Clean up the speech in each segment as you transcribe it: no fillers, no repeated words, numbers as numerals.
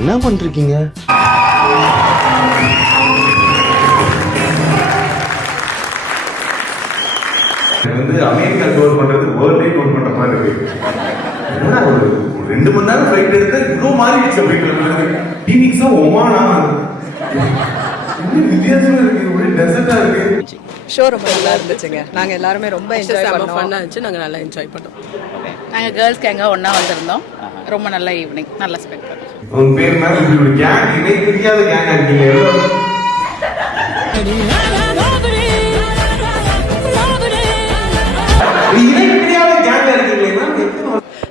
என்ன பண்றீங்க? America tour பண்றது வேர்ல்டே டூர் பண்ற மாதிரி இருக்கு. ஒரு 2 மணி நேரம் ஃபிளைட் எடுத்தா இவ்வளவு மாறிடுச்சு அப்படிங்கிறது. பீனிக்ஸா ஒமானா வித்தியாசமா இருக்கு, ஒரு டெசர்ட்டா இருக்கு. ஷோ ரொம்ப நல்லா இருந்துச்சுங்க. நாங்க எல்லாருமே ரொம்ப என்ஜாய் பண்ணோம். ஃபன்னா இருந்துச்சு. நாங்க நல்லா என்ஜாய் பண்ணோம். நாங்க கேர்ள்ஸ் கேங்க ஒண்ணா வந்திருந்தோம். ரொம்ப நல்ல ஈவினிங், நல்லா ஸ்பெண்ட் பண்ணோம். உங்க பேர் மேல ஒரு கேங், இதை தெரியாத கேங் இருக்கீங்க.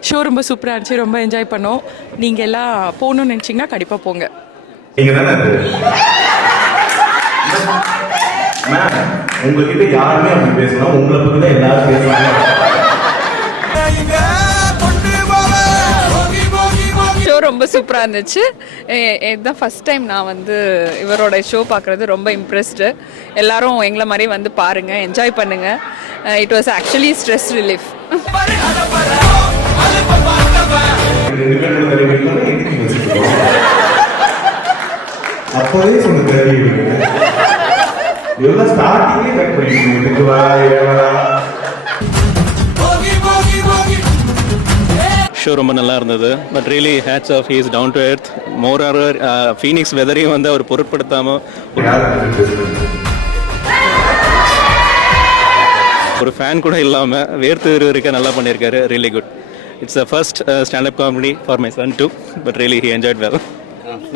ஷோ ரொம்ப சூப்பரா இருந்துச்சு. ரொம்ப என்ஜாய் பண்ணோம். நீங்க எல்லாம் போகணும்னு நினைச்சீங்கன்னா கண்டிப்பா போங்க. உங்ககிட்ட யாருமே அப்படி பேசணும், உங்களை பத்தி தான் எல்லாரும் பேசுவாங்க. ஷோ ரொம்ப சூப்பரா இருந்துச்சு. இதுதான் ஃபர்ஸ்ட் டைம் நான் வந்து இவரோட ஷோ பார்க்குறது. ரொம்ப இம்ப்ரெஸ்டு. எல்லாரும் எங்களை மாதிரி வந்து பாருங்க, என்ஜாய் பண்ணுங்க. It was actually stress relief. அப்பவே சொன்ன இதெல்லாம் ஸ்டார்டிங்கே கட் பண்ணிக்கணும். இதுக்கு வரா ஷோ ரொம்ப நல்லா இருந்தது. But really hats off, he is down to earth. More or Phoenix வெதரையும் வந்து அவர் பொருட்படுத்தாமல் ஒரு ஃபேன் கூட இல்லாமல் வேர்த்து இருக்க நல்லா பண்ணியிருக்காரு. Really good. It's the first standup comedy for my son too. But really he enjoyed well.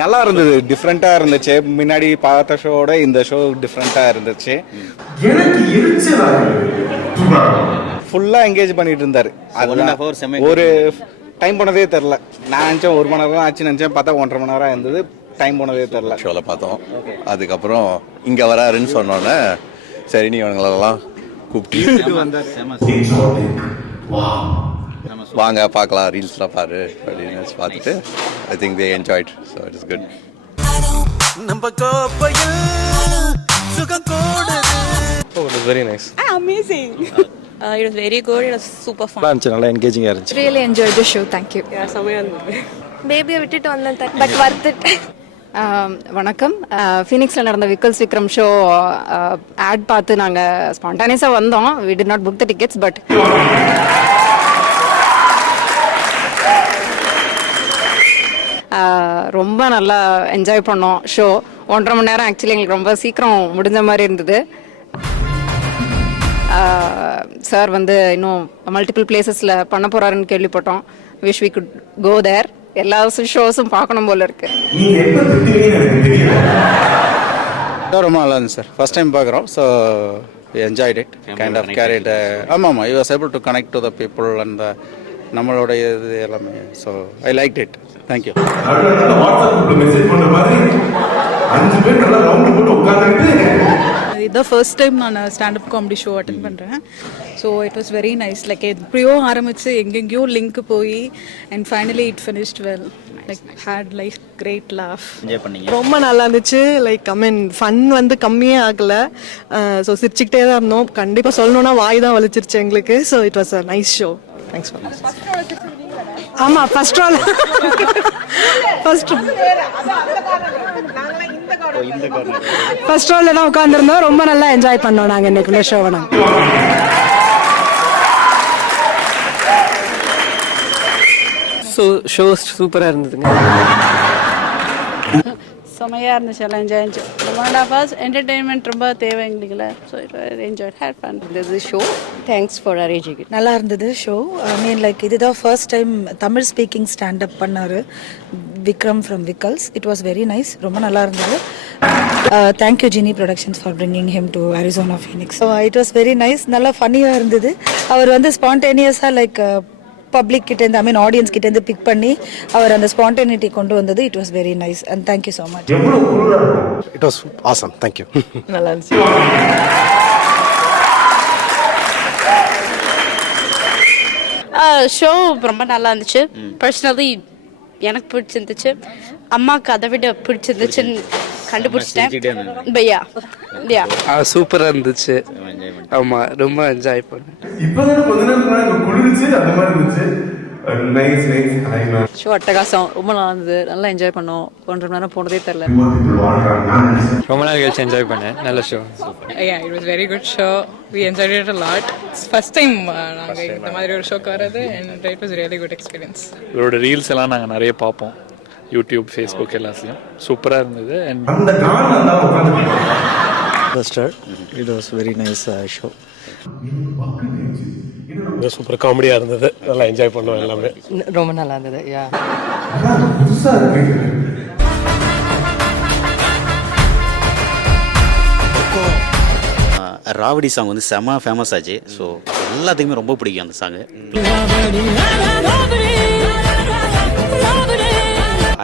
நல்லா இருந்தது, டிஃப்ரெண்ட்டாக இருந்துச்சு. முன்னாடி பார்த்த ஷோவோட இந்த ஷோ டிஃப்ரெண்ட்டாக இருந்துச்சு. ஃபுல்லாக என்கேஜ் பண்ணிட்டு இருந்தார். ஒரு டைம் போனதே தெரில. நான் நினச்சேன் 1 மணி நேரம் ஆச்சு நினச்சேன், பார்த்தா 1.5 மணி நேரம் இருந்தது. டைம் போனதே தெரில. ஷோவில் பார்த்தோம். அதுக்கப்புறம் இங்கே வராருன்னு சொன்னோன்னே சரி நீ அவங்களெல்லாம் கூப்பிட்டு வாங்க பார்க்கலாம், ரீல்ஸ்லாம் பாரு அப்படின்னு பார்த்துட்டு I think they enjoyed. So it is good. Oh, it was very nice. Amazing. It was very good. It was super fun. நல்லா என்கேஜிங்கா இருந்துச்சு. Really enjoyed the show. Thank you. செமையா இருந்தது. பேபியை விட்டுட்டு வந்தேன், பட் வர்த் இட். வணக்கம். ஃபீனிக்ஸில் நடந்த Vikkals Vikram show add பார்த்து நாங்கள் ஸ்பான்டானியஸாக வந்தோம். We did not book the tickets, but ரொம்ப நல்லா என்ஜாய் பண்ணோம் ஷோ. 1.5 மணி நேரம் ஆக்சுவலி எங்களுக்கு ரொம்ப சீக்கிரம் முடிஞ்ச மாதிரி இருந்தது. சார் வந்து இன்னும் மல்டிபிள் பிளேசஸில் பண்ண போகிறாருன்னு கேள்விப்பட்டோம். Wish we good go there. எல்லா ஷோஸும் பார்க்கணும் போல இருக்கு. ரொம்ப நல்லா இருந்துச்சு சார். ஃபர்ஸ்ட் டைம் பார்க்குறோம். So enjoyed it. Kind of carried. ஆமாம், you was able to connect to the people and நம்மளுடைய இது எல்லாமே. So I like it. Thank you. இதுதான் ஃபர்ஸ்ட் டைம் நான் ஸ்டாண்டப் காமெடி ஷோ அட்டென்ட் பண்ணுறேன். So it was very nice. Like எப்படியோ ஆரம்பித்து எங்கெங்கேயோ லிங்க் போய் and finally it finished well. Like hate like great laugh. ரொம்ப நல்லா இருந்துச்சு. லைக் ஃபன் வந்து கம்மியே ஆகலை. ஸோ சிரிச்சுக்கிட்டே தான் இருந்தோம். கண்டிப்பாக சொல்லணும்னா வாய் தான் வலிச்சிருச்சு எங்களுக்கு. So it was a nice show. Thanks for this. ஆமாம், ஃபர்ஸ்ட் ரோல். ஃபர்ஸ்ட் ரோல்ல தான் உட்காந்துருந்தோம். ரொம்ப நல்லா என்ஜாய் பண்ணோம் நாங்கள் இன்னைக்குள்ள ஷோவை. ஷோ சூப்பராக இருந்ததுங்க. செமையாக இருந்துச்சு. எல்லாம் என்ஜாய். 1.5 hours என்டர்டெயின்மெண்ட் ரொம்ப தேவை எங்களுக்குல. So it enjoy had fun. இந்த show thanks for arranging it. நல்லா இருந்தது ஷோ. ஐ மீன் லைக் இதுதான் first time Tamil speaking standup பண்ணார் Vikram from Vikkals. It was very nice. ரொம்ப நல்லா இருந்தது. Thank you Jini productions for bringing him to Arizona Phoenix. It was very nice. நல்லா ஃபன்னியாக இருந்தது. அவர் வந்து ஸ்பான்டேனியஸாக லைக் பப்ளிக் கிட்டேருந்து, ஐ மீன் ஆடியன்ஸ் கிட்டேருந்து பிக் பண்ணி அவர் அந்த ஸ்பான்டேனிட்டி கொண்டு வந்தது. It was very nice and thank you so much. It was awesome. Thank you. நல்லா இருந்துச்சு. ஷோ ரொம்ப நல்லா இருந்துச்சு. பர்சனலி எனக்கு பிடிச்சிருந்துச்சு. அம்மாவுக்கு அதை விட பிடிச்சிருந்துச்சுன்னு கண்டுபிடிச்சிட்டேன் பையா யா சூப்பராக இருந்துச்சு ஆமாம் ரொம்ப என்ஜாய் பண்ணேன் இப்பதான் கொஞ்ச நேரம் முன்னாடி குளிர்ச்சு அந்த மாதிரி இருந்துச்சு. Nice nice. Hi ma'am. Show அட்டகாசம் ரொம்ப நல்லா இருந்தது, நல்லா என்ஜாய் பண்ணோம். 1.5 மணி நேரம் போனதே தெரியல. ரொம்ப நாள் கழிச்சு என்ஜாய் பண்ணேன். நல்ல show. Yeah, it was very good show. We enjoyed it a lot. It's first time நாங்க இந்த மாதிரி ஒரு ஷோக்கு வரது and it was really good experience. இவரோட ரீல்ஸ் எல்லாம் நாங்கள் நிறைய பார்ப்போம், யூடியூப், ஃபேஸ்புக் எல்லாத்துலேயும். சூப்பராக இருந்தது. அண்ட் அந்த காரணம் தான் உட்காந்து it was very nice show. Super காமெடியாக இருந்தது, நல்லா என்ஜாய் பண்ணோம் எல்லாமே. ரொம்ப நல்லா இருந்தது. யா புதுசா இருக்கு. ராவடி சாங் வந்து செம ஃபேமஸ் ஆச்சு. ஸோ எல்லாத்துக்குமே ரொம்ப பிடிக்கும் அந்த சாங்கு.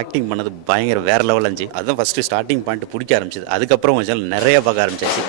ஆக்டிங் பண்ணது பயங்கர வேற லெவல் இருந்துச்சு. அதுதான் ஃபர்ஸ்ட் ஸ்டார்டிங் பாயிண்ட் பிடிக்க ஆரம்பிச்சது. அதுக்கப்புறம் கொஞ்சம் நிறைய பார்க்க ஆரம்பிச்சாச்சு.